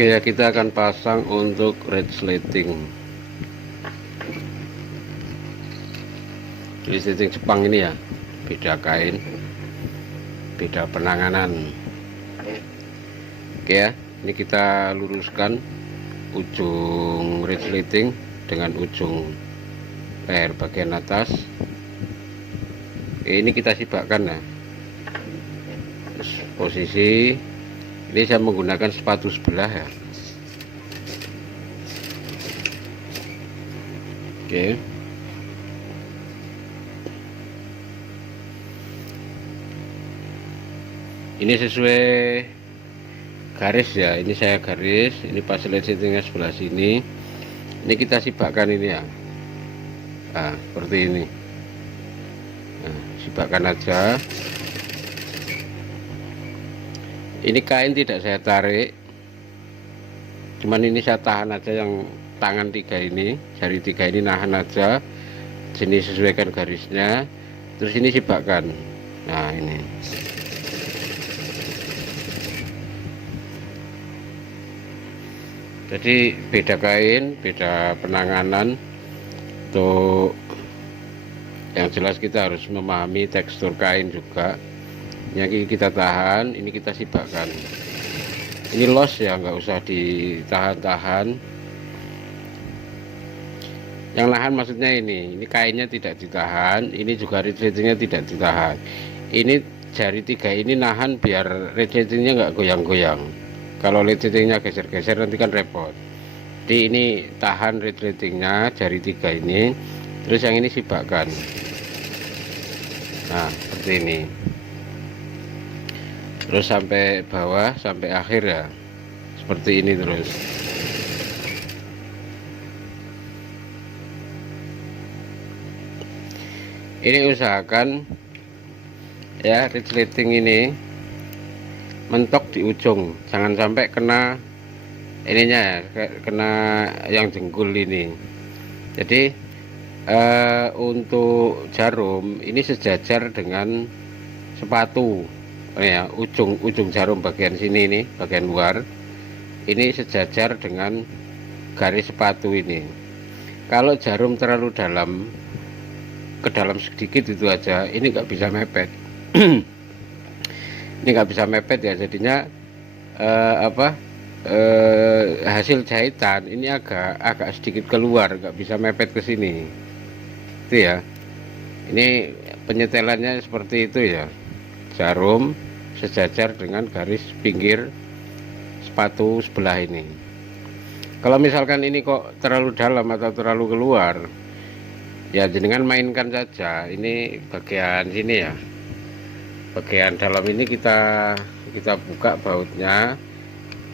Oke ya, kita akan pasang untuk resleting. Resleting Jepang ini ya, beda kain, beda penanganan. Oke ya, ini kita luruskan ujung resleting dengan ujung leher bagian atas. Ini kita sibakkan ya. Terus posisi ini saya menggunakan sepatu sebelah ya. Oke. Ini sesuai garis ya. Ini saya garis. Ini pas resletingnya sebelah sini. Ini kita sibakkan ini ya. Nah, seperti ini. Nah, sibakkan aja. Ini kain tidak saya tarik, cuman ini saya tahan aja, yang tangan 3 ini, jari 3 ini nahan aja. Sini sesuaikan garisnya, terus ini sibakkan. Nah ini jadi beda kain, beda penanganan. Untuk yang jelas kita harus memahami tekstur kain juga. Yang kita tahan, ini kita sibakkan. Ini los ya, nggak usah ditahan-tahan. Yang nahan maksudnya ini kainnya tidak ditahan, ini juga resletingnya tidak ditahan. Ini jari 3 ini nahan biar resletingnya nggak goyang-goyang. Kalau resletingnya geser-geser nanti kan repot. Jadi ini tahan resletingnya jari 3 ini, terus yang ini sibakkan. Nah seperti ini. Terus sampai bawah, sampai akhir ya, seperti ini terus. Ini usahakan ya, resleting ini mentok di ujung, jangan sampai kena ininya, kena yang jengkul ini. Jadi untuk jarum ini sejajar dengan sepatu. Ya, ujung jarum bagian sini, ini bagian luar ini sejajar dengan garis sepatu ini. Kalau jarum terlalu dalam, ke dalam sedikit itu aja, ini nggak bisa mepet. Ini nggak bisa mepet ya, jadinya hasil jahitan ini agak sedikit keluar, nggak bisa mepet ke sini. Itu ya, ini penyetelannya seperti itu ya. Jarum sejajar dengan garis pinggir sepatu sebelah ini. Kalau misalkan ini kok terlalu dalam atau terlalu keluar, ya jenengan mainkan saja. Ini bagian sini ya, bagian dalam ini kita buka bautnya.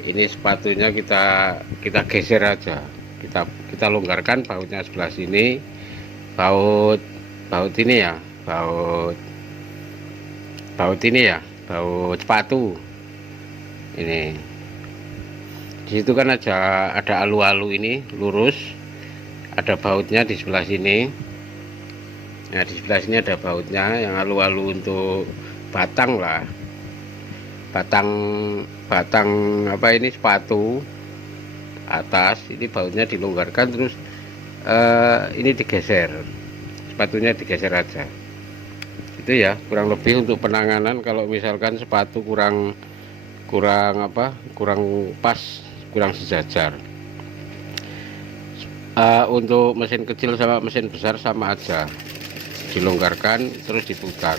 Ini sepatunya kita geser aja, kita longgarkan bautnya sebelah sini. Baut ini ya, baut ini ya, baut sepatu ini. Di situ kan ada alu-alu ini lurus, ada bautnya di sebelah sini. Nah di sebelah sini ada bautnya, yang alu-alu untuk batang lah, batang apa ini sepatu atas. Ini bautnya dilonggarkan, terus ini digeser, sepatunya digeser aja. Itu ya kurang lebih untuk penanganan. Kalau misalkan sepatu kurang pas, kurang sejajar. Untuk mesin kecil sama mesin besar sama aja, dilonggarkan terus diputar.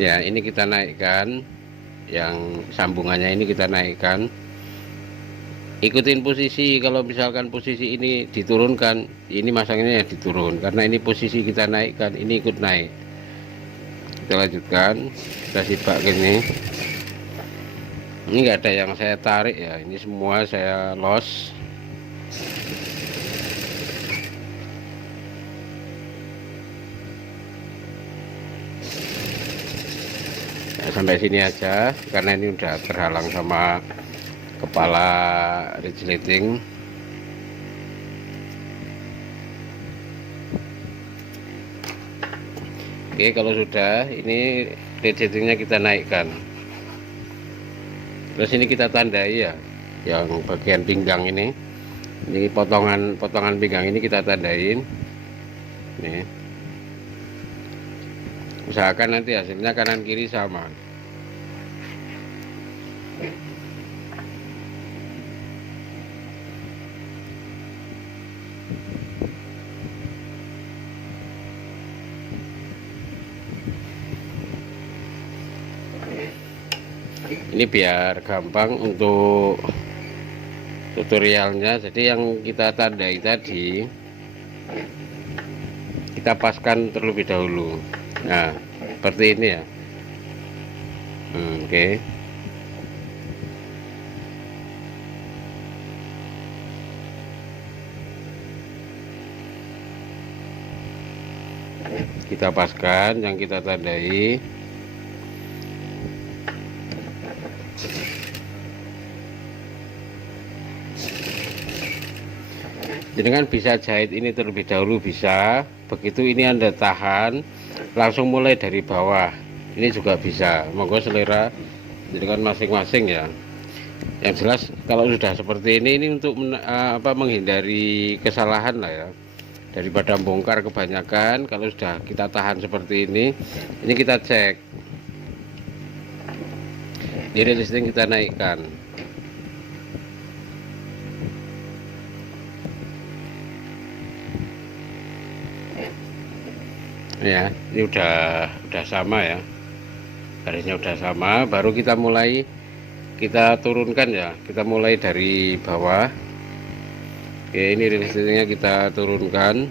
Ya ini kita naikkan, yang sambungannya ini kita naikkan. Ikutin posisi. Kalau misalkan posisi ini diturunkan, ini masangnya ya diturun, karena ini posisi kita naikkan, ini ikut naik. Kita lanjutkan, kita sibak gini. Ini enggak ada yang saya tarik ya, ini semua saya los. Ya, sampai sini aja, karena ini udah terhalang sama kepala resleting. Oke, kalau sudah, ini resletingnya kita naikkan. Terus ini kita tandai ya, yang bagian pinggang ini potongan pinggang ini kita tandain. Nih, usahakan nanti hasilnya kanan kiri sama. Ini biar gampang untuk tutorialnya. Jadi yang kita tandai tadi kita paskan terlebih dahulu. Nah, seperti ini ya. Oke. Kita paskan yang kita tandai. Jadi kan bisa jahit ini terlebih dahulu, bisa. Begitu ini Anda tahan, langsung mulai dari bawah. Ini juga bisa. Monggo selera jadi kan masing-masing ya. Yang jelas kalau sudah seperti ini untuk menghindari kesalahan lah ya. Daripada bongkar kebanyakan, kalau sudah kita tahan seperti ini kita cek. Ini resleting kita naikkan. Ya, ini udah sama ya, garisnya udah sama. Baru kita mulai kita turunkan ya, kita mulai dari bawah. Oke, ini resletingnya kita turunkan.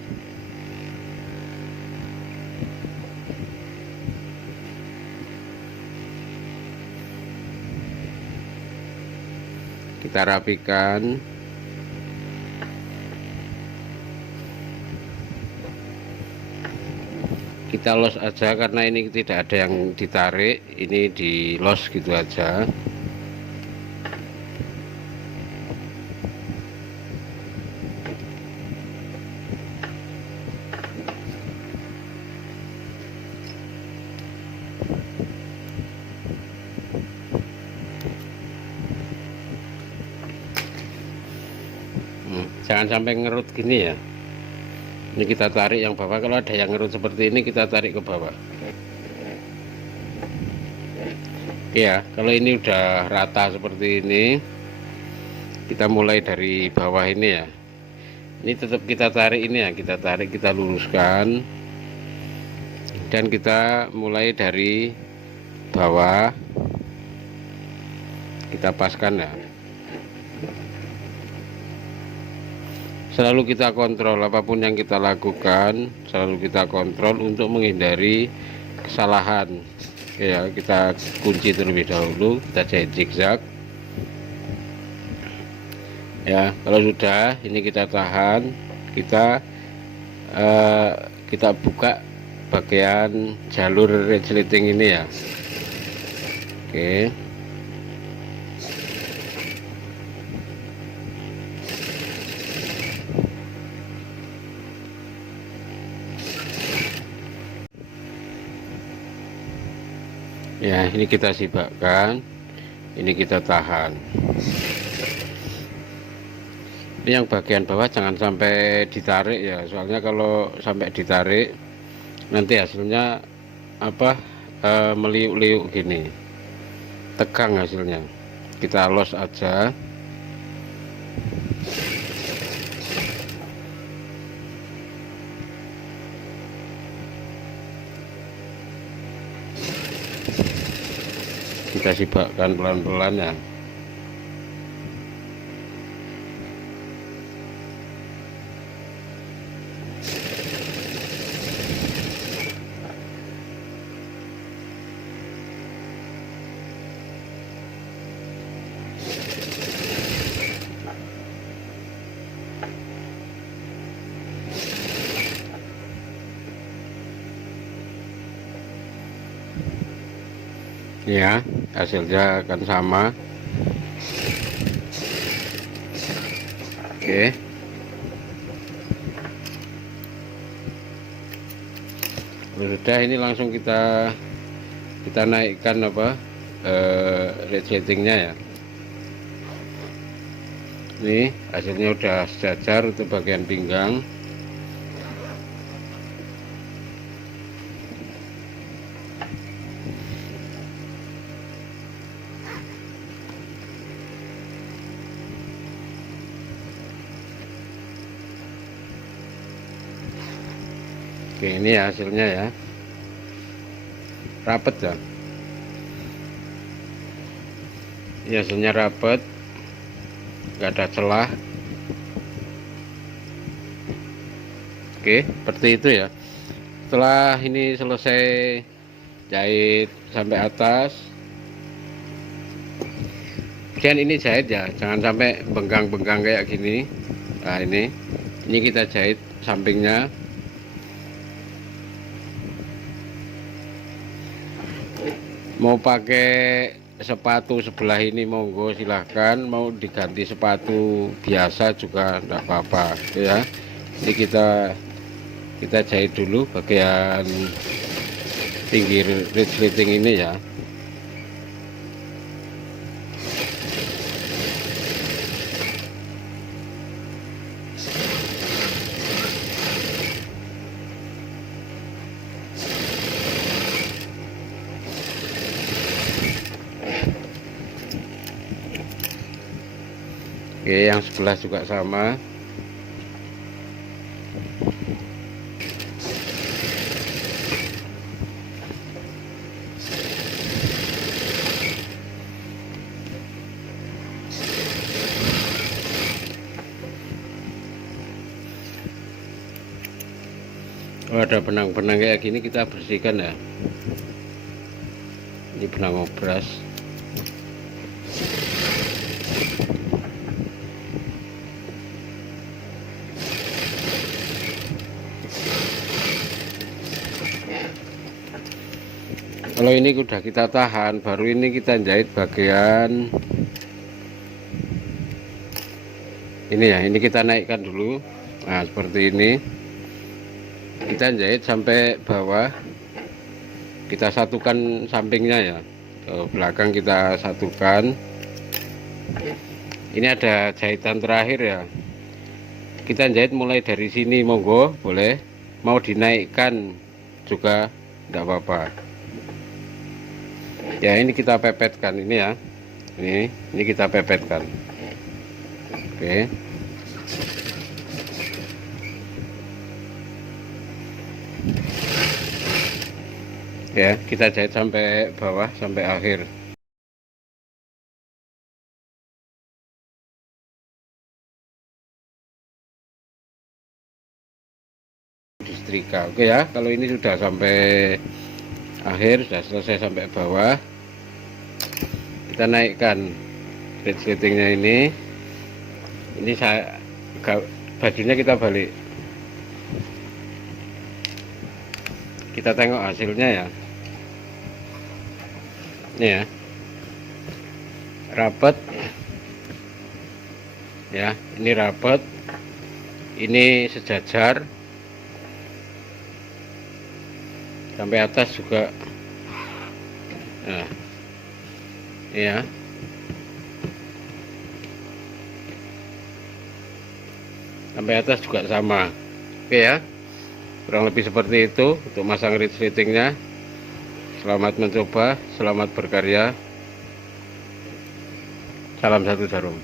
Kita rapikan. Kita los aja karena ini tidak ada yang ditarik, ini di los gitu aja. Jangan sampai ngerut gini ya. Ini kita tarik yang bawah, kalau ada yang ngerut seperti ini kita tarik ke bawah. Ya, kalau ini udah rata seperti ini, kita mulai dari bawah ini ya. Ini tetap kita tarik ini ya, kita tarik, kita luruskan. Dan kita mulai dari bawah. Kita paskan ya. Selalu kita kontrol apapun yang kita lakukan, selalu kita kontrol untuk menghindari kesalahan. Ya, kita kunci terlebih dahulu, kita jahit zigzag. Ya, kalau sudah ini kita tahan, kita buka bagian jalur resleting ini ya. Oke. Ya, ini kita sibakkan, ini kita tahan. Ini yang bagian bawah jangan sampai ditarik ya, soalnya kalau sampai ditarik nanti hasilnya meliuk-liuk gini, tegang hasilnya. Kita los aja. Kita sibakkan pelan-pelan ya. Ya, hasilnya akan sama. Oke, sudah ini langsung kita naikkan apa resletingnya ya. Ini hasilnya udah sejajar untuk bagian pinggang. Oke, ini hasilnya ya, rapet ya. Ini hasilnya rapet, nggak ada celah. Oke, seperti itu ya. Setelah ini selesai jahit sampai atas, kemudian ini jahit ya, jangan sampai benggang-benggang kayak gini. Nah ini kita jahit sampingnya. Mau pakai sepatu sebelah ini monggo silahkan, mau diganti sepatu biasa juga enggak apa-apa ya. Ini kita jahit dulu bagian pinggir resleting ini ya. Oke, yang sebelah juga sama. Oh, ada benang-benang kayak gini kita bersihkan ya. Ini benang obras. Kalau ini udah kita tahan, baru ini kita jahit bagian ini ya. Ini kita naikkan dulu. Nah seperti ini kita jahit sampai bawah, kita satukan sampingnya ya, ke belakang kita satukan. Ini ada jahitan terakhir ya, kita jahit mulai dari sini monggo boleh, mau dinaikkan juga tidak apa-apa ya. Ini kita pepetkan ini ya, ini kita pepetkan. Oke, ya kita jahit sampai bawah sampai akhir. Disetrika. Oke ya, kalau ini sudah sampai akhir, sudah selesai sampai bawah, kita naikkan resletingnya ini saya bajunya kita balik, kita tengok hasilnya ya. Ini ya, rapet ya, ini rapet, ini sejajar sampai atas juga. Nah ini ya, sampai atas juga sama. Oke ya, kurang lebih seperti itu untuk masang resletingnya. Selamat mencoba, selamat berkarya, salam satu jarum.